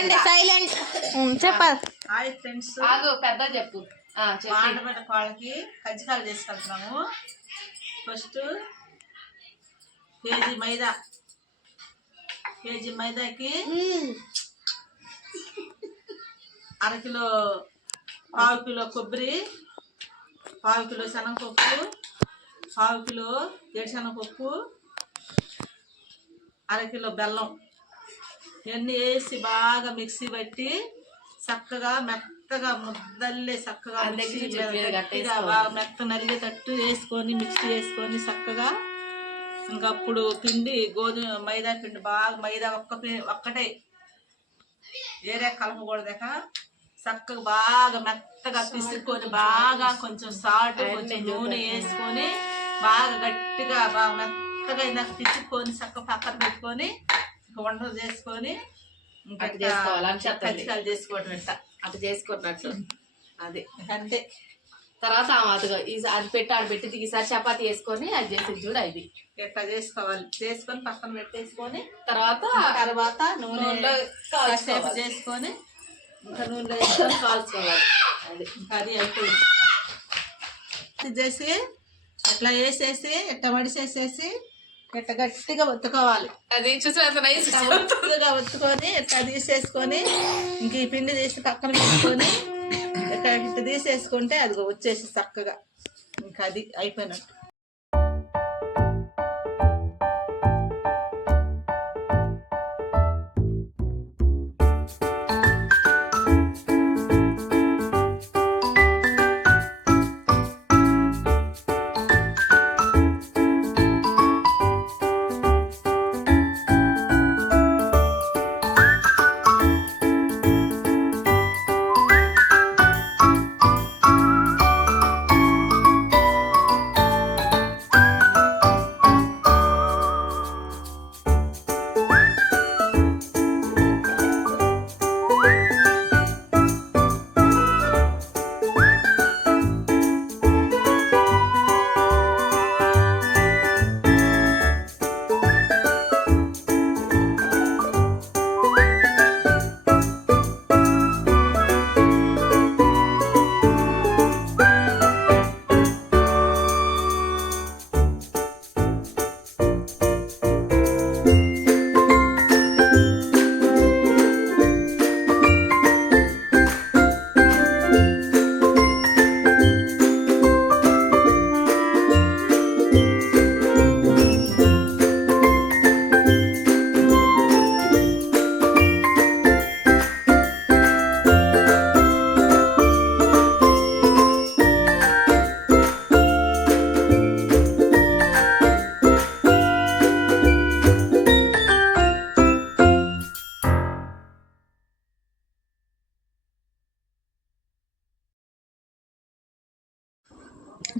చెప్పండి సైలెంట్ చెప్పాలి. Hi friends, పెద్ద చెప్పు. ఆడబిడ్డ వాళ్ళకి కజ్జికాయలు చేసుకెళ్తున్నాము. ఫస్ట్ కేజీ మైదాకి అరకిలో, పావు కిలో కొబ్బరి, పావు కిలో శనగపప్పు, పావు కిలో ఏడుశనగపప్పు, అరకిలో బెల్లం ఇవన్నీ వేసి బాగా మిక్సీ పట్టి చక్కగా మెత్తగా ముద్దల్లే చక్కగా గట్టిగా బాగా మెత్త నలిగేటట్టు వేసుకొని మిక్సీ వేసుకొని చక్కగా ఇంకప్పుడు పిండి గోధుమ మైదా పిండి బాగా మైదా ఒక్కటే వేరే కలపకూడదాక చక్కగా బాగా మెత్తగా పిసుకొని బాగా కొంచెం సాల్ట్ కొంచెం నూనె వేసుకొని బాగా గట్టిగా బాగా మెత్తగా ఇందాక పిసుకొని చక్కగా పక్కన పెట్టుకొని వంటలు చేసుకొని కజ్జికాయలు చేసుకోవటం అటు చేసుకున్నట్టు అది అంతే. తర్వాత అది పెట్టి ఆడ పెట్టి ఈసారి చపాతి వేసుకొని అది చేసి చూడ ఇది ఎట్లా చేసుకోవాలి. చేసుకొని పక్కన పెట్టేసుకొని తర్వాత నూనెలో కాసేపు చేసుకొని ఇంకా నూనెలో వేసుకొని కాల్చుకోవాలి. అది అది అయిపోయింది. చేసి ఎట్లా వేసేసి ఎట్లా వడిసేసేసి ఇట్లా గట్టిగా ఒత్తుకోవాలి. అది చూసి గట్టిగా ఒత్తుకొని ఇట్లా తీసేసుకొని ఇంక ఈ పిండి తీసి పక్కన పెట్టుకొని ఇట్లా ఇట్లా తీసేసుకుంటే అది వచ్చేసి చక్కగా ఇంకా అది అయిపోయినట్టు.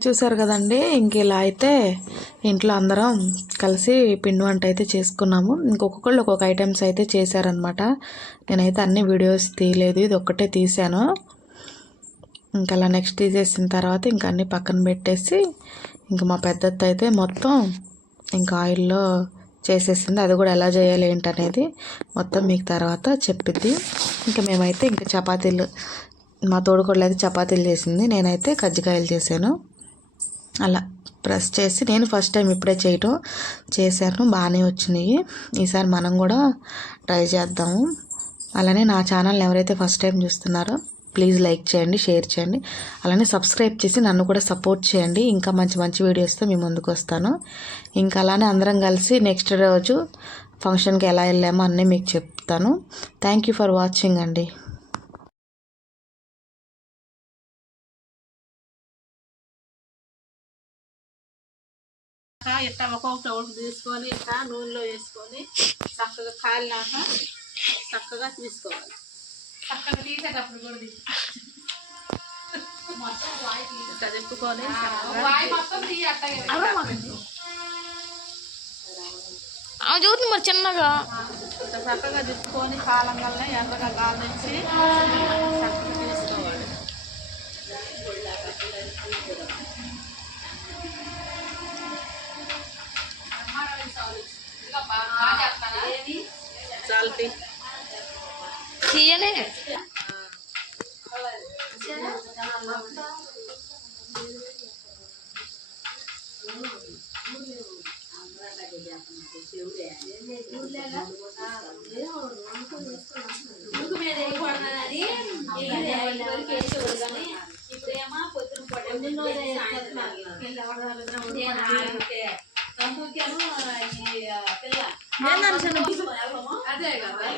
చూసారు కదండి. ఇంక ఇలా అయితే ఇంట్లో అందరం కలిసి పిండి వంట అయితే చేసుకున్నాము. ఇంకొకళ్ళు ఒక్కొక్క ఐటమ్స్ అయితే చేశారనమాట. నేనైతే అన్ని వీడియోస్ తీయలేదు, ఇది ఒక్కటే తీసాను. ఇంకా అలా నెక్స్ట్ తీసేసిన తర్వాత ఇంక అన్నీ పక్కన పెట్టేసి ఇంక మా పెద్దత్త అయితే మొత్తం ఇంకా ఆయిల్లో చేసేసింది. అది కూడా ఎలా చేయాలి ఏంటనేది మొత్తం మీకు తర్వాత చెప్పిద్ది. ఇంకా మేమైతే ఇంకా చపాతీలు, మా తోడుకోడలు అయితే చపాతీలు చేసింది, నేనైతే కజ్జికాయలు చేశాను. అలా ప్రెస్ చేసి నేను ఫస్ట్ టైం ఇప్పుడే చేశాను, బాగానే వచ్చినాయి. ఈసారి మనం కూడా ట్రై చేద్దాము. అలానే నా ఛానల్ని ఎవరైతే ఫస్ట్ టైం చూస్తున్నారో ప్లీజ్ లైక్ చేయండి, షేర్ చేయండి, అలానే సబ్స్క్రైబ్ చేసి నన్ను కూడా సపోర్ట్ చేయండి. ఇంకా మంచి మంచి వీడియోస్తో మీ ముందుకు వస్తాను. ఇంకా అలానే అందరం కలిసి నెక్స్ట్ రోజు ఫంక్షన్కి ఎలా వెళ్ళామో అన్నీ మీకు చెప్తాను. థ్యాంక్ యూ ఫర్ వాచింగ్ అండి. ఇట్లా ఒక్కొక్కటి తీసుకొని ఇట్లా నూనెలో వేసుకొని చక్కగా కాలినాక చక్కగా తీసుకోవాలి. చక్కగా తీసేటప్పుడు కూడా ఇట్లా తిప్పుకొని చూడు మరి చిన్నగా ఇట్లా చక్కగా తిప్పుకొని కాలంగానే ఎర్రగా కాల్చి చక్కగా తీసుకోవాలి. చాలు చీయనే అదే కదా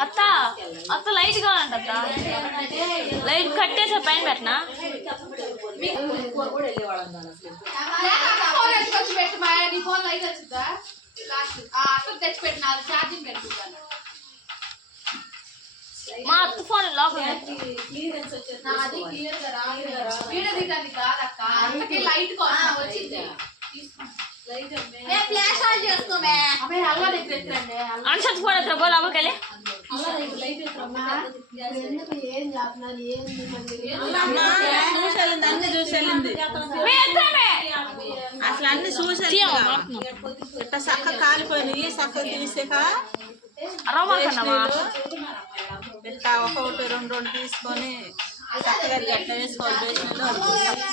అత్త అత్త లైట్ కావాలంట అత్త లైట్ కట్టేసే పైన పెట్టనా ఫోన్ లైట్ వచ్చిందా అక్కడ తెచ్చి పెట్టిన ఛార్జింగ్ పెట్టుకుంటాను మా అత్త ఫోన్ లోపల క్లియరెన్స్ వచ్చేది నాది క్లియర్ గా వీడియో తీయడానికి కాదక్క అందుకే లైట్ వచ్చింది లైట్ ఫ్లాష్ ఆన్ చేసుకోమే అమ్మే అల్లా దగ్గర ఎత్తండి అన్షత్ ఫోన్ ఎత్తురా పో లోపలికి వెళ్ళి అల్లా దగ్గర లైట్ ఎత్తురా ఎందుకు ఏం చేస్తున్నారు ఏంది చూసేళ్ళింది అన్ని చూసేళ్ళింది మే ఎత్తురామే అసలు అన్ని చూసేది ఇట్లా సక్క కాలిపోయినాయి సక్క తీసాక అరవమాకన్నావా ఇట్లా ఒకటి రెండు రెండు తీసుకొని చక్కగా ఎట్లా వేసుకోవాలి బేసిన్లో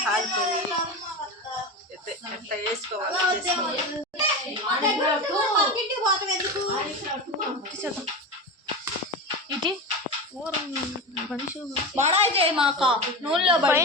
కాలిపోయి ఎట్లా వేసుకోవాలి ఇటీ బడాయి చేయి మాక నూనెలో పడి